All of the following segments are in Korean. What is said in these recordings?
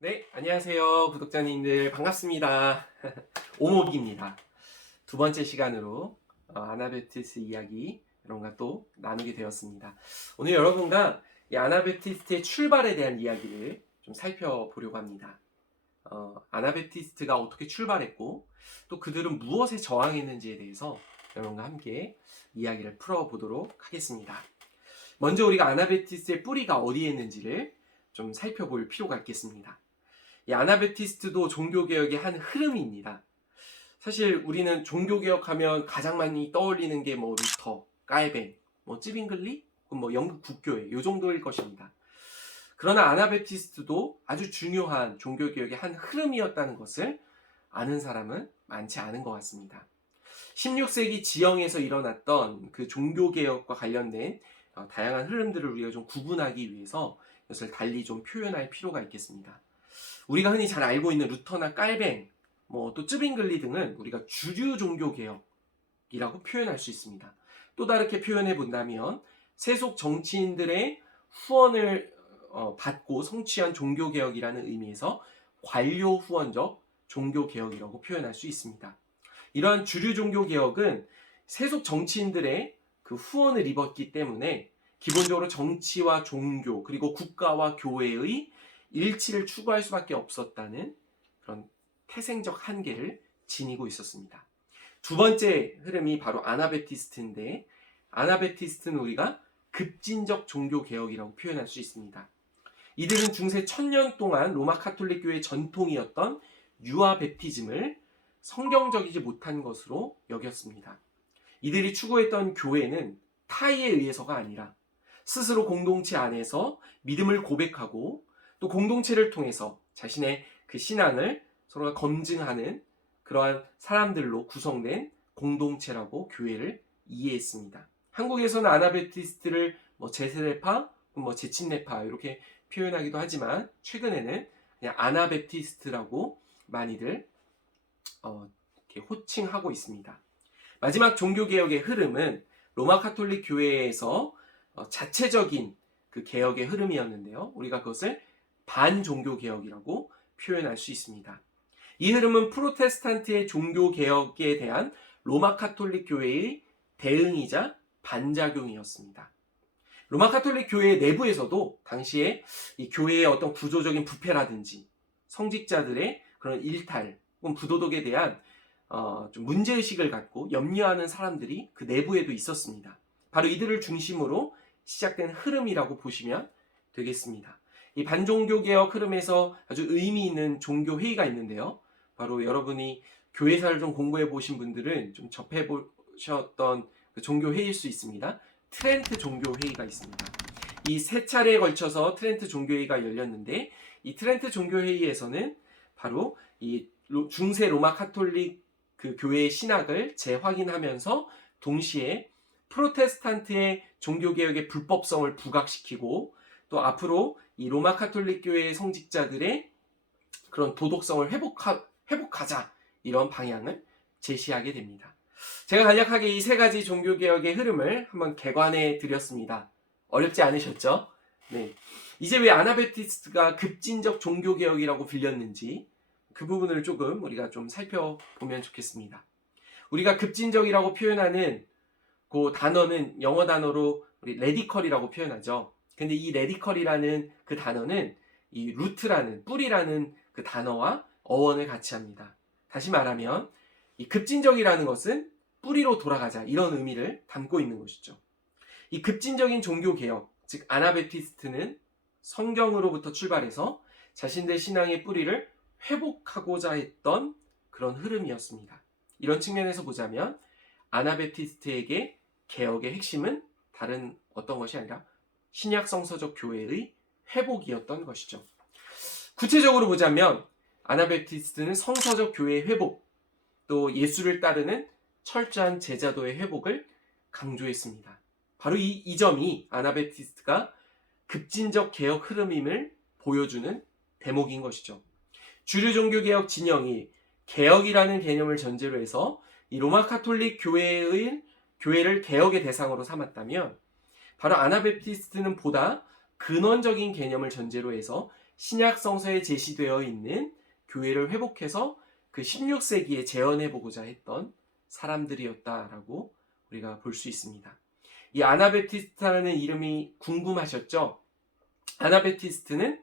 네, 안녕하세요. 구독자님들 반갑습니다. 오목입니다. 두 번째 시간으로 아나베티스 이야기 여러분과 또 나누게 되었습니다. 오늘 여러분과 이 아나베티스트의 출발에 대한 이야기를 좀 살펴보려고 합니다. 아나베티스트가 어떻게 출발했고 또 그들은 무엇에 저항했는지에 대해서 여러분과 함께 이야기를 풀어보도록 하겠습니다. 먼저 우리가 아나베티스트의 뿌리가 어디에 있는지를 좀 살펴볼 필요가 있겠습니다. 이 아나베티스트도 종교개혁의 한 흐름입니다. 사실 우리는 종교개혁하면 가장 많이 떠올리는 게 루터, 깔뱅, 찌빙글리, 영국 국교회 요 정도일 것입니다. 그러나 아나베티스트도 아주 중요한 종교개혁의 한 흐름이었다는 것을 아는 사람은 많지 않은 것 같습니다. 16세기 지형에서 일어났던 그 종교개혁과 관련된 다양한 흐름들을 우리가 좀 구분하기 위해서 이것을 달리 좀 표현할 필요가 있겠습니다. 우리가 흔히 잘 알고 있는 루터나 깔뱅, 또 쯔빙글리 등은 우리가 주류 종교개혁이라고 표현할 수 있습니다. 또 다르게 표현해 본다면 세속 정치인들의 후원을 받고 성취한 종교개혁이라는 의미에서 관료 후원적 종교개혁이라고 표현할 수 있습니다. 이러한 주류 종교개혁은 세속 정치인들의 그 후원을 입었기 때문에 기본적으로 정치와 종교 그리고 국가와 교회의 일치를 추구할 수밖에 없었다는 그런 태생적 한계를 지니고 있었습니다. 두 번째 흐름이 바로 아나베티스트인데, 아나베티스트는 우리가 급진적 종교개혁이라고 표현할 수 있습니다. 이들은 중세 1000년 동안 로마 카톨릭 교회의 전통이었던 유아 베티즘을 성경적이지 못한 것으로 여겼습니다. 이들이 추구했던 교회는 타의에 의해서가 아니라 스스로 공동체 안에서 믿음을 고백하고 또 공동체를 통해서 자신의 그 신앙을 서로가 검증하는 그러한 사람들로 구성된 공동체라고 교회를 이해했습니다. 한국에서는 아나베티스트를 제세례파, 제침례파 이렇게 표현하기도 하지만 최근에는 그냥 아나베티스트라고 많이들 이렇게 호칭하고 있습니다. 마지막 종교개혁의 흐름은 로마 카톨릭 교회에서 자체적인 그 개혁의 흐름이었는데요. 우리가 그것을 반종교개혁이라고 표현할 수 있습니다. 이 흐름은 프로테스탄트의 종교개혁에 대한 로마 카톨릭 교회의 대응이자 반작용이었습니다. 로마 카톨릭 교회 내부에서도 당시에 이 교회의 어떤 구조적인 부패라든지 성직자들의 그런 일탈, 부도덕에 대한 좀 문제의식을 갖고 염려하는 사람들이 그 내부에도 있었습니다. 바로 이들을 중심으로 시작된 흐름이라고 보시면 되겠습니다. 이 반종교개혁 흐름에서 아주 의미 있는 종교회의가 있는데요. 바로 여러분이 교회사를 좀 공부해 보신 분들은 좀 접해 보셨던 그 종교회의일 수 있습니다. 트렌트 종교회의가 있습니다. 이 세 차례에 걸쳐서 트렌트 종교회의가 열렸는데, 이 트렌트 종교회의에서는 바로 이 중세 로마 카톨릭 그 교회의 신학을 재확인하면서 동시에 프로테스탄트의 종교개혁의 불법성을 부각시키고 또 앞으로 이 로마 카톨릭 교회의 성직자들의 그런 도덕성을 회복하자, 이런 방향을 제시하게 됩니다. 제가 간략하게 이 세 가지 종교개혁의 흐름을 한번 개관해 드렸습니다. 어렵지 않으셨죠? 네. 이제 왜 아나베티스트가 급진적 종교개혁이라고 불렸는지 그 부분을 조금 우리가 좀 살펴보면 좋겠습니다. 우리가 급진적이라고 표현하는 그 단어는 영어 단어로 우리 레디컬이라고 표현하죠. 근데 이 레디컬이라는 그 단어는 이 루트라는 뿌리라는 그 단어와 어원을 같이 합니다. 다시 말하면 이 급진적이라는 것은 뿌리로 돌아가자, 이런 의미를 담고 있는 것이죠. 이 급진적인 종교개혁, 즉 아나베티스트는 성경으로부터 출발해서 자신들 신앙의 뿌리를 회복하고자 했던 그런 흐름이었습니다. 이런 측면에서 보자면 아나베티스트에게 개혁의 핵심은 다른 어떤 것이 아니라 신약 성서적 교회의 회복이었던 것이죠. 구체적으로 보자면 아나베티스트는 성서적 교회의 회복, 또 예수를 따르는 철저한 제자도의 회복을 강조했습니다. 바로 이 점이 아나베티스트가 급진적 개혁 흐름임을 보여주는 대목인 것이죠. 주류 종교개혁 진영이 개혁이라는 개념을 전제로 해서 이 로마 카톨릭 교회를 개혁의 대상으로 삼았다면, 바로 아나베티스트는 보다 근원적인 개념을 전제로 해서 신약 성서에 제시되어 있는 교회를 회복해서 그 16세기에 재현해 보고자 했던 사람들이었다라고 우리가 볼 수 있습니다. 이 아나베티스트라는 이름이 궁금하셨죠? 아나베티스트는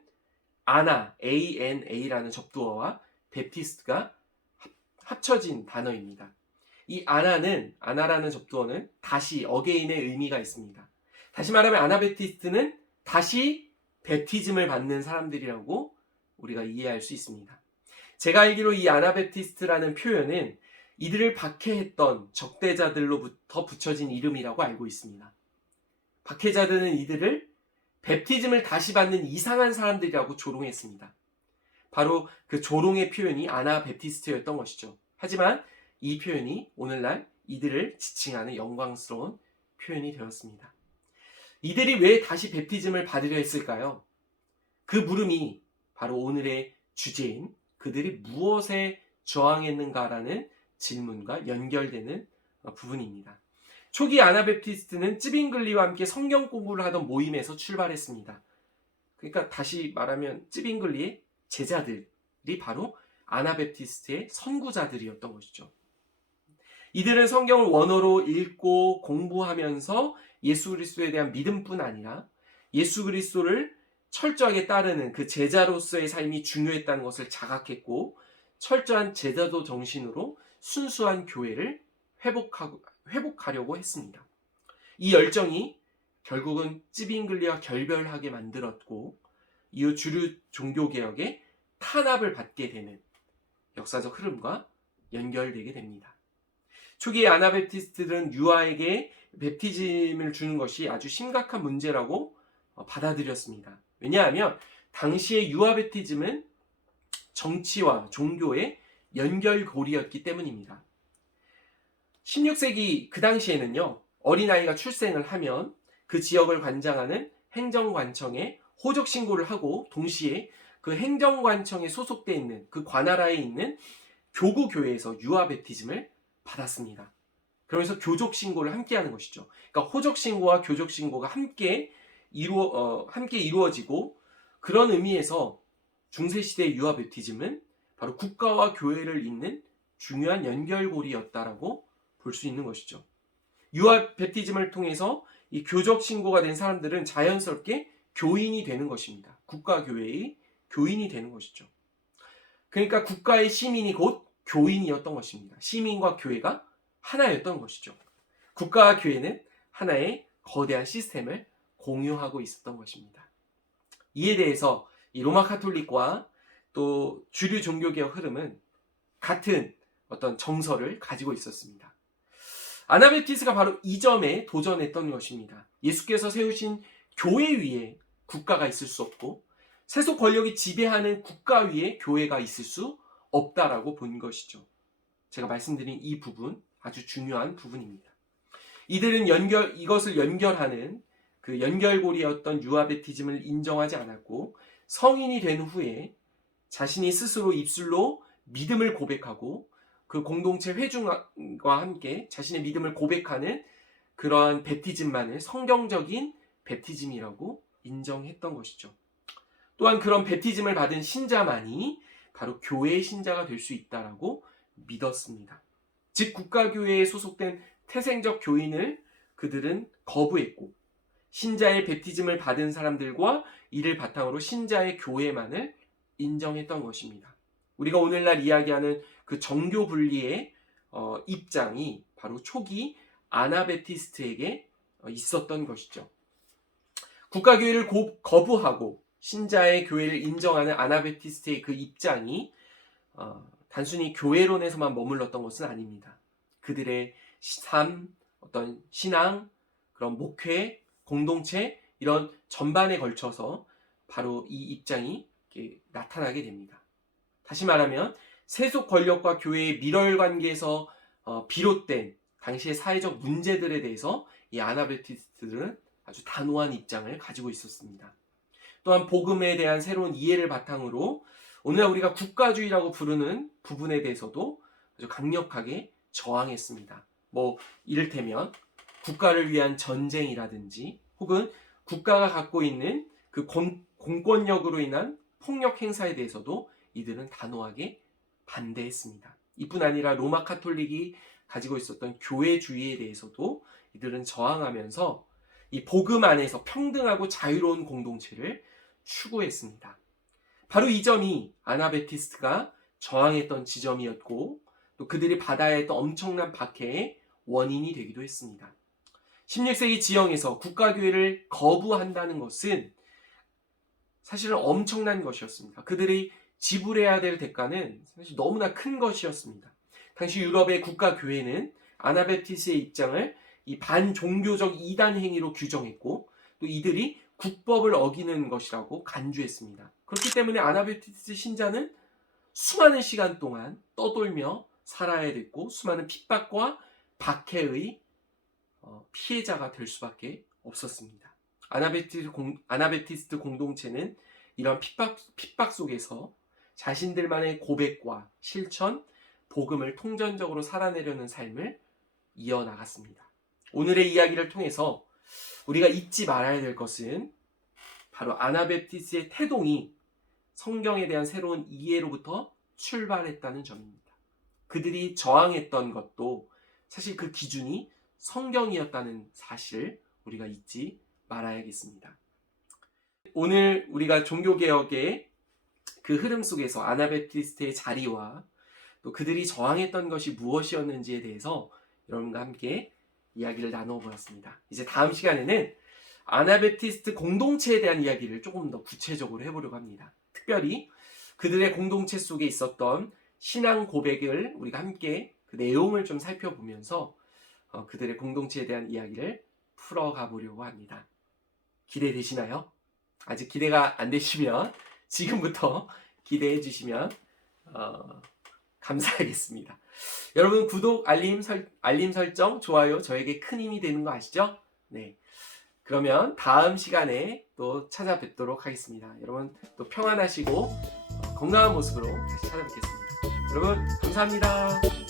아나, ANA라는 접두어와 베티스트가 합쳐진 단어입니다. 이 아나라는 접두어는 다시, 어게인의 의미가 있습니다. 다시 말하면 아나베티스트는 다시 베티즘을 받는 사람들이라고 우리가 이해할 수 있습니다. 제가 알기로 이 아나베티스트라는 표현은 이들을 박해했던 적대자들로부터 붙여진 이름이라고 알고 있습니다. 박해자들은 이들을 베티즘을 다시 받는 이상한 사람들이라고 조롱했습니다. 바로 그 조롱의 표현이 아나베티스트였던 것이죠. 하지만 이 표현이 오늘날 이들을 지칭하는 영광스러운 표현이 되었습니다. 이들이 왜 다시 베티즘을 받으려 했을까요? 그 물음이 바로 오늘의 주제인 그들이 무엇에 저항했는가라는 질문과 연결되는 부분입니다. 초기 아나베티스트는 찌빙글리와 함께 성경 공부를 하던 모임에서 출발했습니다. 그러니까 다시 말하면 찌빙글리의 제자들이 바로 아나베티스트의 선구자들이었던 것이죠. 이들은 성경을 원어로 읽고 공부하면서 예수 그리스도에 대한 믿음뿐 아니라 예수 그리스도를 철저하게 따르는 그 제자로서의 삶이 중요했다는 것을 자각했고 철저한 제자도 정신으로 순수한 교회를 회복하려고 했습니다. 이 열정이 결국은 찌빙글리와 결별하게 만들었고 이후 주류 종교개혁의 탄압을 받게 되는 역사적 흐름과 연결되게 됩니다. 초기의 아나베티스트들은 유아에게 베티즘을 주는 것이 아주 심각한 문제라고 받아들였습니다. 왜냐하면 당시의 유아 베티즘은 정치와 종교의 연결고리였기 때문입니다. 16세기 그 당시에는요, 어린아이가 출생을 하면 그 지역을 관장하는 행정관청에 호적 신고를 하고 동시에 그 행정관청에 소속되어 있는 그 관할하에 있는 교구교회에서 유아 베티즘을 받았습니다. 그러면서 교족 신고를 함께 하는 것이죠. 그러니까 호적 신고와 교족 신고가 함께 이루어지고 그런 의미에서 중세시대의 유아 베티즘은 바로 국가와 교회를 잇는 중요한 연결고리였다라고 볼 수 있는 것이죠. 유아 베티즘을 통해서 이 교적 신고가 된 사람들은 자연스럽게 교인이 되는 것입니다. 국가교회의 교인이 되는 것이죠. 그러니까 국가의 시민이 곧 교인이었던 것입니다. 시민과 교회가 하나였던 것이죠. 국가와 교회는 하나의 거대한 시스템을 공유하고 있었던 것입니다. 이에 대해서 이 로마 카톨릭과 또 주류 종교개혁 흐름은 같은 어떤 정서를 가지고 있었습니다. 아나베티스가 바로 이 점에 도전했던 것입니다. 예수께서 세우신 교회 위에 국가가 있을 수 없고 세속 권력이 지배하는 국가 위에 교회가 있을 수 없다라고 본 것이죠. 제가 말씀드린 이 부분 아주 중요한 부분입니다. 이들은 이것을 연결하는 그 연결고리였던 유아 베티즘을 인정하지 않았고 성인이 된 후에 자신이 스스로 입술로 믿음을 고백하고 그 공동체 회중과 함께 자신의 믿음을 고백하는 그러한 베티즘만을 성경적인 베티즘이라고 인정했던 것이죠. 또한 그런 베티즘을 받은 신자만이 바로 교회의 신자가 될 수 있다라고 믿었습니다. 즉 국가교회에 소속된 태생적 교인을 그들은 거부했고 신자의 베티즘을 받은 사람들과 이를 바탕으로 신자의 교회만을 인정했던 것입니다. 우리가 오늘날 이야기하는 그 정교 분리의 입장이 바로 초기 아나베티스트에게 있었던 것이죠. 국가교회를 거부하고 신자의 교회를 인정하는 아나베티스트의 그 입장이 단순히 교회론에서만 머물렀던 것은 아닙니다. 그들의 삶, 어떤 신앙, 그런 목회, 공동체 이런 전반에 걸쳐서 바로 이 입장이 나타나게 됩니다. 다시 말하면 세속 권력과 교회의 밀월 관계에서 비롯된 당시의 사회적 문제들에 대해서 이 아나베티스트들은 아주 단호한 입장을 가지고 있었습니다. 또한 복음에 대한 새로운 이해를 바탕으로 오늘날 우리가 국가주의라고 부르는 부분에 대해서도 아주 강력하게 저항했습니다. 이를테면 국가를 위한 전쟁이라든지 혹은 국가가 갖고 있는 그 공권력으로 인한 폭력 행사에 대해서도 이들은 단호하게 반대했습니다. 이뿐 아니라 로마 카톨릭이 가지고 있었던 교회주의에 대해서도 이들은 저항하면서 이 복음 안에서 평등하고 자유로운 공동체를 추구했습니다. 바로 이 점이 아나베티스트가 저항했던 지점이었고 또 그들이 받아야 했던 엄청난 박해의 원인이 되기도 했습니다. 16세기 지형에서 국가교회를 거부한다는 것은 사실은 엄청난 것이었습니다. 그들이 지불해야 될 대가는 사실 너무나 큰 것이었습니다. 당시 유럽의 국가교회는 아나베티스의 입장을 이 반종교적 이단 행위로 규정했고 또 이들이 국법을 어기는 것이라고 간주했습니다. 그렇기 때문에 아나베티스 신자는 수많은 시간 동안 떠돌며 살아야 됐고 수많은 핍박과 박해의 피해자가 될 수밖에 없었습니다. 아나베티스트 공동체는 이런 핍박 속에서 자신들만의 고백과 실천, 복음을 통전적으로 살아내려는 삶을 이어나갔습니다. 오늘의 이야기를 통해서 우리가 잊지 말아야 될 것은 바로 아나베티스의 태동이 성경에 대한 새로운 이해로부터 출발했다는 점입니다. 그들이 저항했던 것도 사실 그 기준이 성경이었다는 사실 우리가 잊지 말아야겠습니다. 오늘 우리가 종교개혁의 그 흐름 속에서 아나베티스트의 자리와 또 그들이 저항했던 것이 무엇이었는지에 대해서 여러분과 함께 이야기를 나누어 보았습니다. 이제 다음 시간에는 아나베티스트 공동체에 대한 이야기를 조금 더 구체적으로 해보려고 합니다. 특별히 그들의 공동체 속에 있었던 신앙 고백을 우리가 함께 그 내용을 좀 살펴보면서 그들의 공동체에 대한 이야기를 풀어가 보려고 합니다. 기대되시나요? 아직 기대가 안 되시면 지금부터 기대해 주시면 감사하겠습니다. 여러분 구독, 알림 설정, 좋아요 저에게 큰 힘이 되는 거 아시죠? 네. 그러면 다음 시간에 또 찾아뵙도록 하겠습니다. 여러분 또 평안하시고 건강한 모습으로 다시 찾아뵙겠습니다. 여러분 감사합니다.